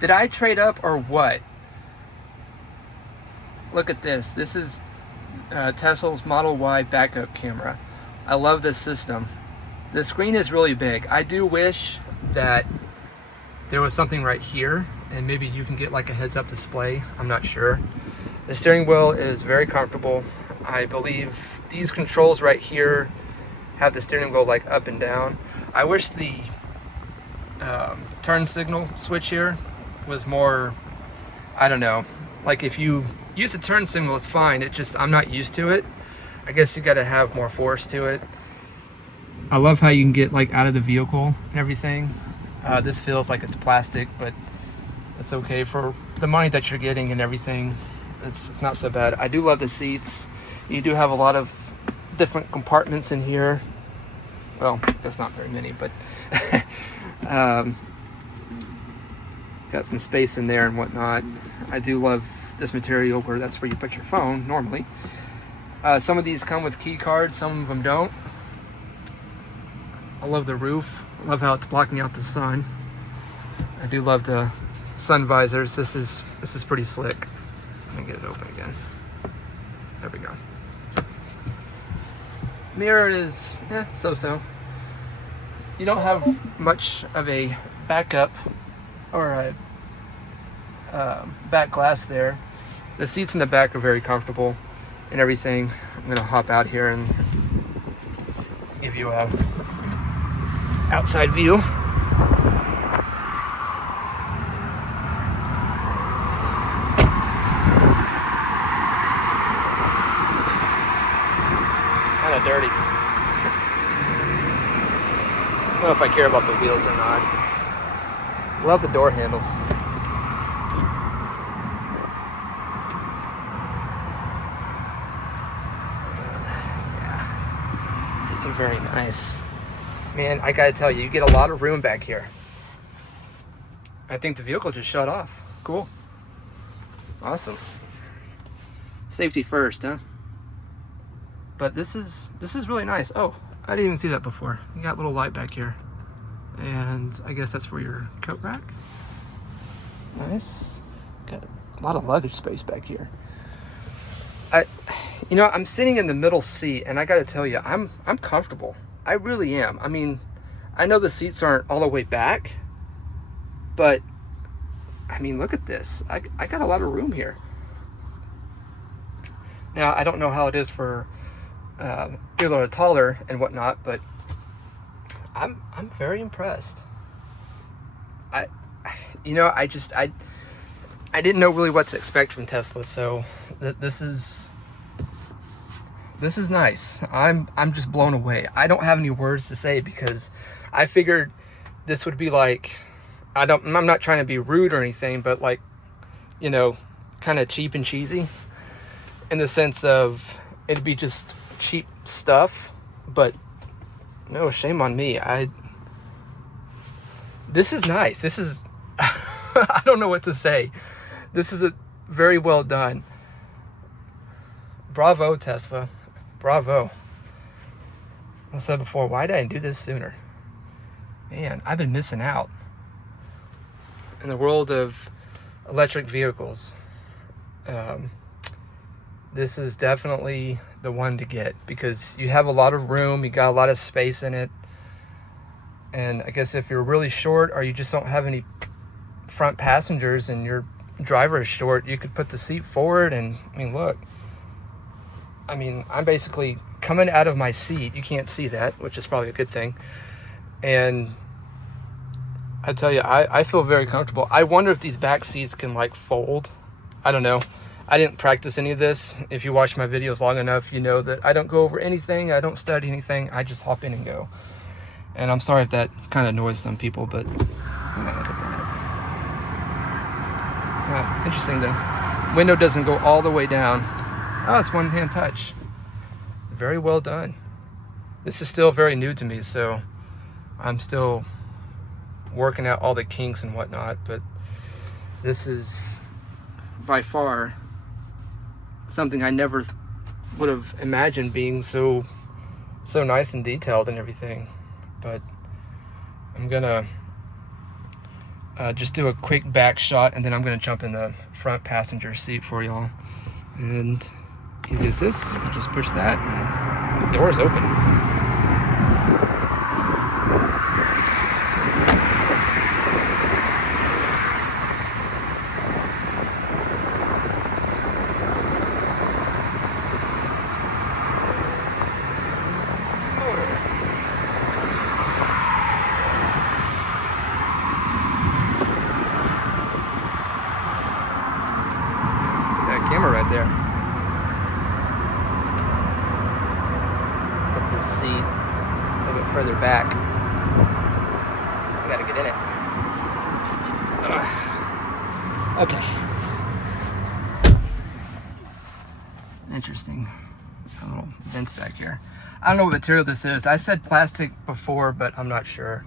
Did I trade up or what? Look at this. This is Tesla's Model Y backup camera. I love this system. The screen is really big. I do wish that there was something right here and maybe you can get like a heads-up display. I'm not sure. The steering wheel is very comfortable. I believe these controls right here have the steering wheel like up and down. I wish the turn signal switch here was more, I don't know, like if you use the turn signal it's fine, it just, I'm not used to it. I guess you got to have more force to it. I love how you can get like out of the vehicle and everything. This feels like it's plastic, but it's okay for the money that you're getting and everything. It's not so bad. I do love the seats. You do have a lot of different compartments in here. Well, that's not very many, but got some space in there and whatnot. I do love this material where that's where you put your phone normally. Some of these come with key cards, some of them don't. I love the roof. I love how it's blocking out the sun. I do love the sun visors. This is pretty slick. Let me get it open again. There we go. Mirror is so-so. You don't have much of a backup or a back glass there. The seats in the back are very comfortable and everything. I'm gonna hop out here and give you a outside view. It's kind of dirty. I don't know if I care about the wheels or not. Love the door handles. Yeah. Seats are very nice. Man, I gotta tell you, you get a lot of room back here. I think the vehicle just shut off. Cool. Awesome. Safety first, huh? But this is really nice. Oh, I didn't even see that before. You got a little light back here. And I guess that's for your coat rack. Nice. Got a lot of luggage space back here. I'm sitting in the middle seat and I gotta tell you, I'm comfortable. I really am. I mean, I know the seats aren't all the way back, but I mean, look at this. I got a lot of room here. Now, I don't know how it is for people that are taller and whatnot, but I'm very impressed. I didn't know really what to expect from Tesla, so this is nice. I'm just blown away. I don't have any words to say because I figured this would be like, I'm not trying to be rude or anything, but like, kind of cheap and cheesy in the sense of it'd be just cheap stuff, but no, shame on me. This is nice. This is, I don't know what to say. This is very well done. Bravo, Tesla. Bravo. I said before, why did I do this sooner? Man, I've been missing out in the world of electric vehicles. This is definitely the one to get because you have a lot of room, you got a lot of space in it. And I guess if you're really short or you just don't have any front passengers and your driver is short, you could put the seat forward and, I mean, look. I mean, I'm basically coming out of my seat. You can't see that, which is probably a good thing. And I tell you, I feel very comfortable. I wonder if these back seats can like fold. I don't know. I didn't practice any of this. If you watch my videos long enough, you know that I don't go over anything. I don't study anything. I just hop in and go. And I'm sorry if that kind of annoys some people, but look at that. Interesting, the window doesn't go all the way down. Oh, it's one-hand touch. Very well done. This is still very new to me, so I'm still working out all the kinks and whatnot, but this is by far something I never would have imagined being so nice and detailed and everything. But I'm gonna just do a quick back shot, and then I'm going to jump in the front passenger seat for y'all. And easy as this, you just push that, and the door is open. Camera right there. Put this seat a little bit further back. I gotta get in it. Okay. Interesting. A little vents back here. I don't know what material this is. I said plastic before, but I'm not sure.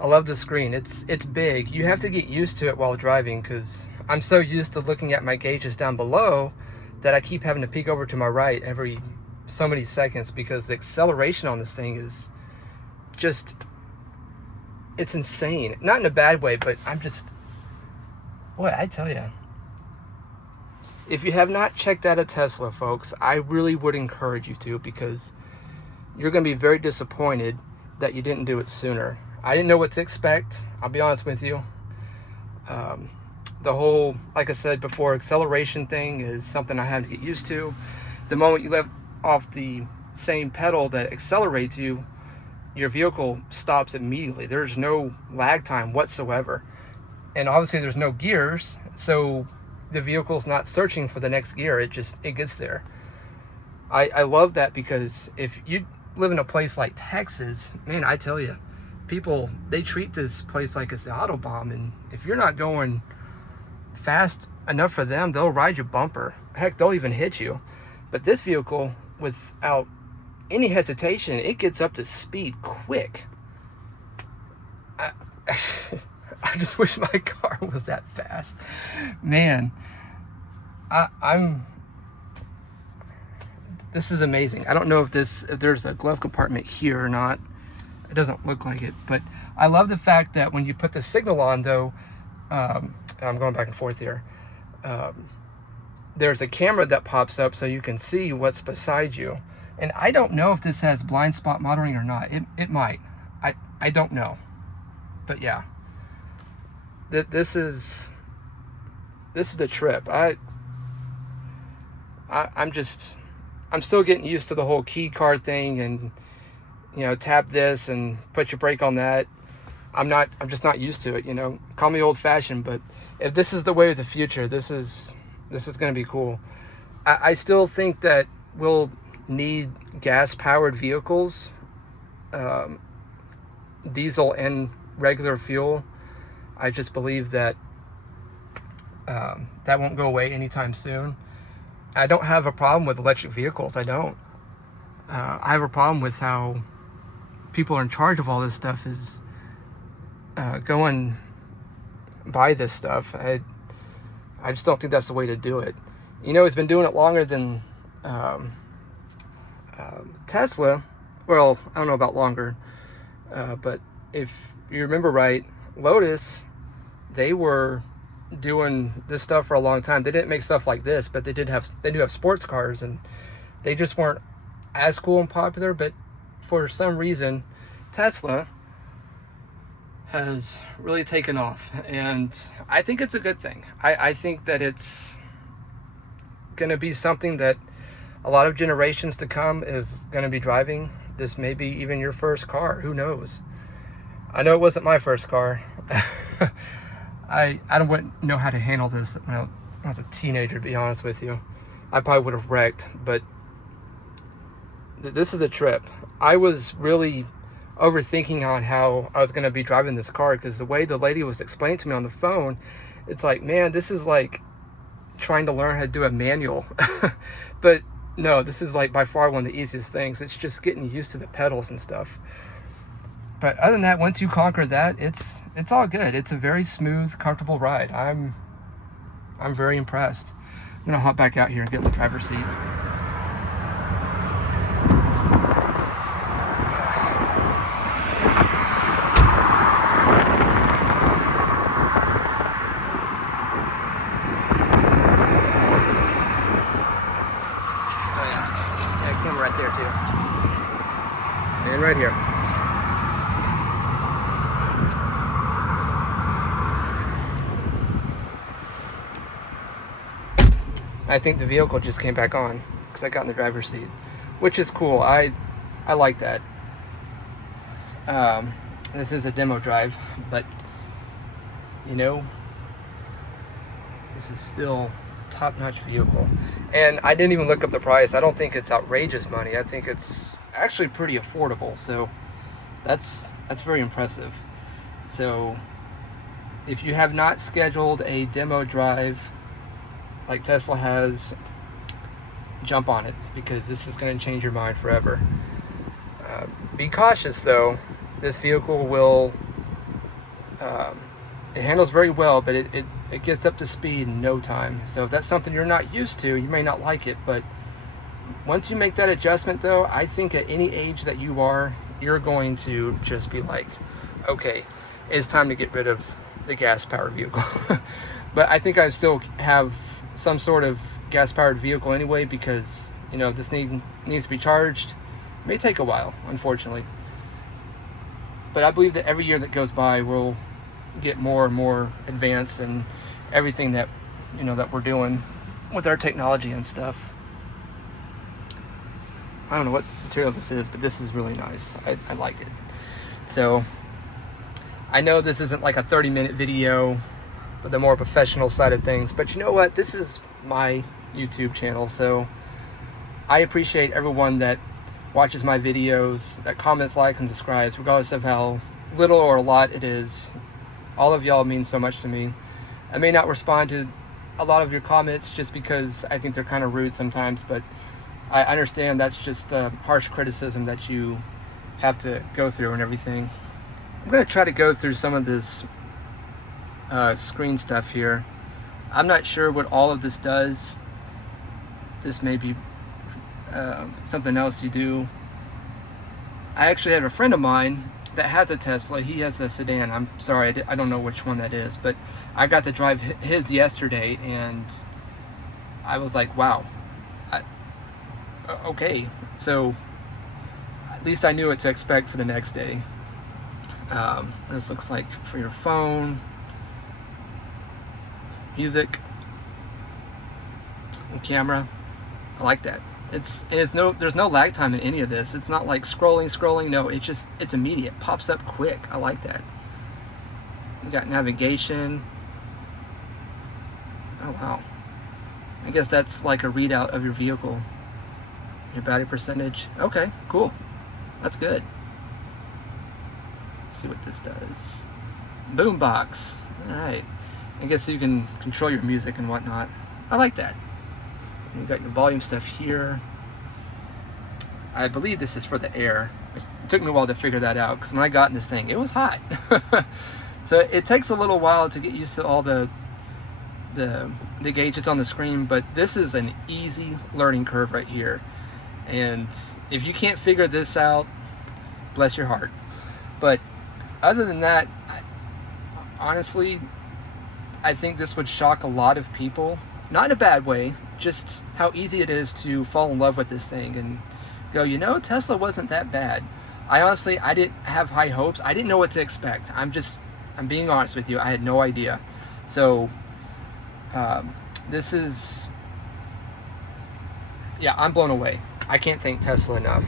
I love the screen. It's big. You have to get used to it while driving, because I'm so used to looking at my gauges down below that I keep having to peek over to my right every so many seconds, because the acceleration on this thing is just, it's insane. Not in a bad way, but I'm just, boy, I tell you, if you have not checked out a Tesla, folks, I really would encourage you to, because you're going to be very disappointed that you didn't do it sooner. I didn't know what to expect. I'll be honest with you. The whole, like I said before, acceleration thing is something I had to get used to. The moment you let off the same pedal that accelerates you, your vehicle stops immediately. There's no lag time whatsoever. And obviously there's no gears, so the vehicle's not searching for the next gear. It gets there. I love that, because if you live in a place like Texas, man, I tell you, people, they treat this place like it's the Autobahn, and if you're not going fast enough for them, they'll ride your bumper. Heck, they'll even hit you. But this vehicle, without any hesitation, it gets up to speed quick. I just wish my car was that fast, man. This is amazing. I don't know if there's a glove compartment here or not. It doesn't look like it, but I love the fact that when you put the signal on, though, I'm going back and forth here, there's a camera that pops up so you can see what's beside you. And I don't know if this has blind spot monitoring or not. It might. I don't know. But yeah, this is the trip. I'm still getting used to the whole key card thing, and tap this and put your brake on that. I'm just not used to it. Call me old fashioned, but if this is the way of the future, this is going to be cool. I still think that we'll need gas powered vehicles, diesel and regular fuel. I just believe that that won't go away anytime soon. I don't have a problem with electric vehicles. I don't. I have a problem with how people are in charge of all this stuff is go and buy this stuff. I just don't think that's the way to do it. It's been doing it longer than Tesla. Well, I don't know about longer, but if you remember right, Lotus, they were doing this stuff for a long time. They didn't make stuff like this, but they do have sports cars, and they just weren't as cool and popular. But for some reason, Tesla has really taken off, and I think it's a good thing. I think that it's going to be something that a lot of generations to come is going to be driving. This may be even your first car. Who knows? I know it wasn't my first car. I wouldn't know how to handle this when I was a teenager, to be honest with you. I probably would have wrecked, but this is a trip. I was really overthinking on how I was going to be driving this car, because the way the lady was explaining to me on the phone, it's like, man, this is like trying to learn how to do a manual. But no, this is like by far one of the easiest things. It's just getting used to the pedals and stuff. But other than that, once you conquer that, it's all good. It's a very smooth, comfortable ride. I'm very impressed. I'm gonna hop back out here and get in the driver's seat. I think the vehicle just came back on because I got in the driver's seat, which is cool. I like that. This is a demo drive, but you know, this is still a top-notch vehicle. And I didn't even look up the price. I don't think it's outrageous money. I think it's actually pretty affordable. So that's very impressive. So if you have not scheduled a demo drive like Tesla has, jump on it, because this is going to change your mind forever. Be cautious though. This vehicle will it handles very well, but it gets up to speed in no time. So if that's something you're not used to, you may not like it. But once you make that adjustment though, I think at any age that you are, you're going to just be like, okay, it's time to get rid of the gas-powered vehicle. But I think I still have some sort of gas-powered vehicle anyway, because, you know, this needs to be charged. It may take a while, unfortunately. But I believe that every year that goes by, we'll get more and more advanced in everything that, you know, that we're doing with our technology and stuff. I don't know what material this is, but this is really nice. I like it. So I know this isn't like a 30-minute video with the more professional side of things, but you know what? This is my YouTube channel, so I appreciate everyone that watches my videos, that comments, likes, and subscribes, regardless of how little or a lot it is. All of y'all mean so much to me. I may not respond to a lot of your comments just because I think they're kind of rude sometimes, but I understand that's just harsh criticism that you have to go through and everything. I'm going to try to go through some of this screen stuff here. I'm not sure what all of this does. This may be something else you do. I actually had a friend of mine that has a Tesla. He has the sedan. I'm sorry, I don't know which one that is, but I got to drive his yesterday, and I was like, wow. Okay, so at least I knew what to expect for the next day. This looks like for your phone, music, and camera. I like that. There's no lag time in any of this. It's not like scrolling. No, it's immediate. Pops up quick. I like that. You got navigation. Oh wow. I guess that's like a readout of your vehicle. Your battery percentage. Okay, cool. That's good. Let's see what this does. Boombox. All right. I guess you can control your music and whatnot. I like that. And you got your volume stuff here. I believe this is for the air. It took me a while to figure that out, because when I got in this thing, it was hot. So it takes a little while to get used to all the gauges on the screen, but this is an easy learning curve right here. And if you can't figure this out, bless your heart. But other than that, honestly, I think this would shock a lot of people. Not in a bad way, just how easy it is to fall in love with this thing and go, you know, Tesla wasn't that bad. I didn't have high hopes. I didn't know what to expect. I'm being honest with you. I had no idea. So this is, yeah, I'm blown away. I can't thank Tesla enough.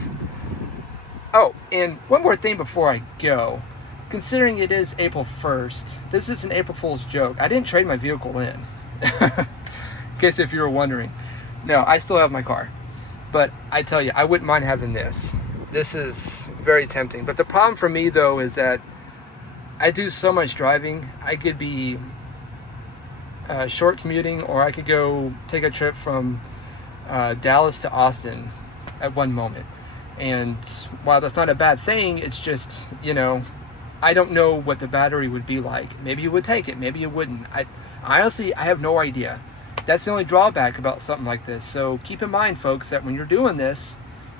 Oh, and one more thing before I go. Considering it is April 1st, this is an April Fool's joke. I didn't trade my vehicle in. In case if you were wondering. No, I still have my car. But I tell you, I wouldn't mind having this. This is very tempting. But the problem for me, though, is that I do so much driving. I could be short commuting, or I could go take a trip from Dallas to Austin at one moment. And while that's not a bad thing, it's just, you know, I don't know what the battery would be like. Maybe you would take it, maybe you wouldn't. Honestly, I have no idea. That's the only drawback about something like this. So keep in mind, folks, that when you're doing this,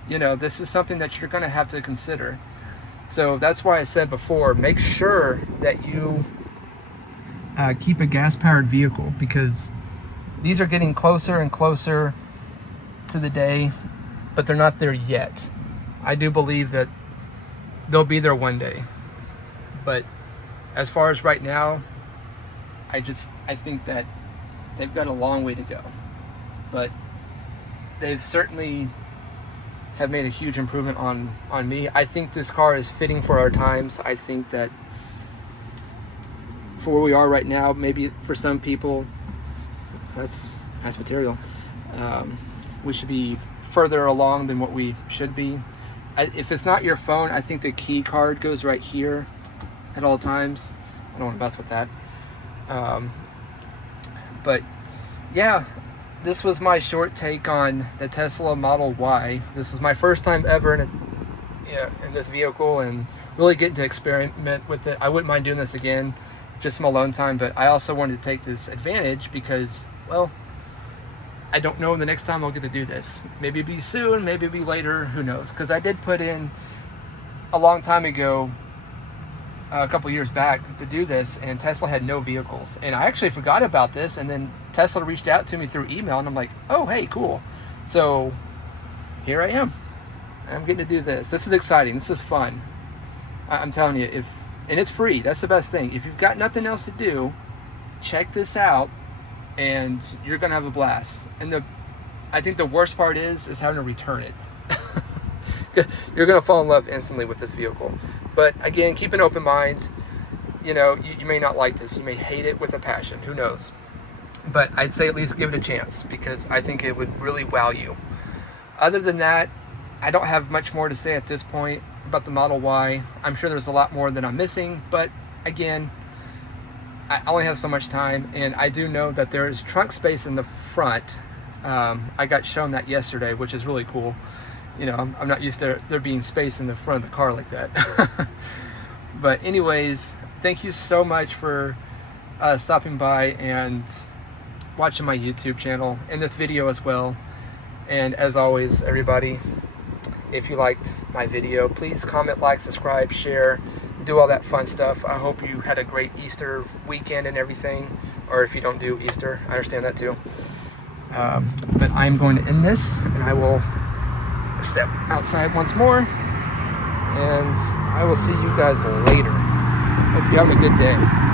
you know, this is something that you're going to have to consider. So that's why I said before, make sure that you keep a gas-powered vehicle, because these are getting closer and closer to the day, but they're not there yet. I do believe that they'll be there one day. But as far as right now, I think that they've got a long way to go. but they've certainly have made a huge improvement on me. I think this car is fitting for our times. I think that for where we are right now, maybe for some people, that's nice material. We should be further along than what we should be. If it's not your phone, I think the key card goes right here at all times. I don't want to mess with that. But yeah, this was my short take on the Tesla Model Y. This is my first time ever in this vehicle, and really getting to experiment with it. I wouldn't mind doing this again, just some alone time, but I also wanted to take this advantage because, well, I don't know the next time I'll get to do this. Maybe it'll be soon, maybe it'll be later, who knows? Because I did put in a long time ago, a couple years back, to do this, and Tesla had no vehicles. And I actually forgot about this, and then Tesla reached out to me through email, and I'm like, oh, hey, cool. So here I am. I'm getting to do this. This is exciting. This is fun. I'm telling you, and it's free. That's the best thing. If you've got nothing else to do, check this out, and you're gonna have a blast. And I think the worst part is having to return it. You're gonna fall in love instantly with this vehicle. But again, keep an open mind. You know, you may not like this. You may hate it with a passion. Who knows? But I'd say at least give it a chance, because I think it would really wow you. Other than that, I don't have much more to say at this point about the Model Y. I'm sure there's a lot more that I'm missing, but again, I only have so much time, and I do know that there is trunk space in the front. I got shown that yesterday, which is really cool. You know, I'm not used to there being space in the front of the car like that. But anyways, thank you so much for stopping by and watching my YouTube channel and this video as well. And as always, everybody, if you liked my video, please comment, like, subscribe, share, do all that fun stuff. I hope you had a great Easter weekend and everything, or if you don't do Easter, I understand that too. But I'm going to end this, and I will step outside once more, and I will see you guys later. Hope you're having a good day.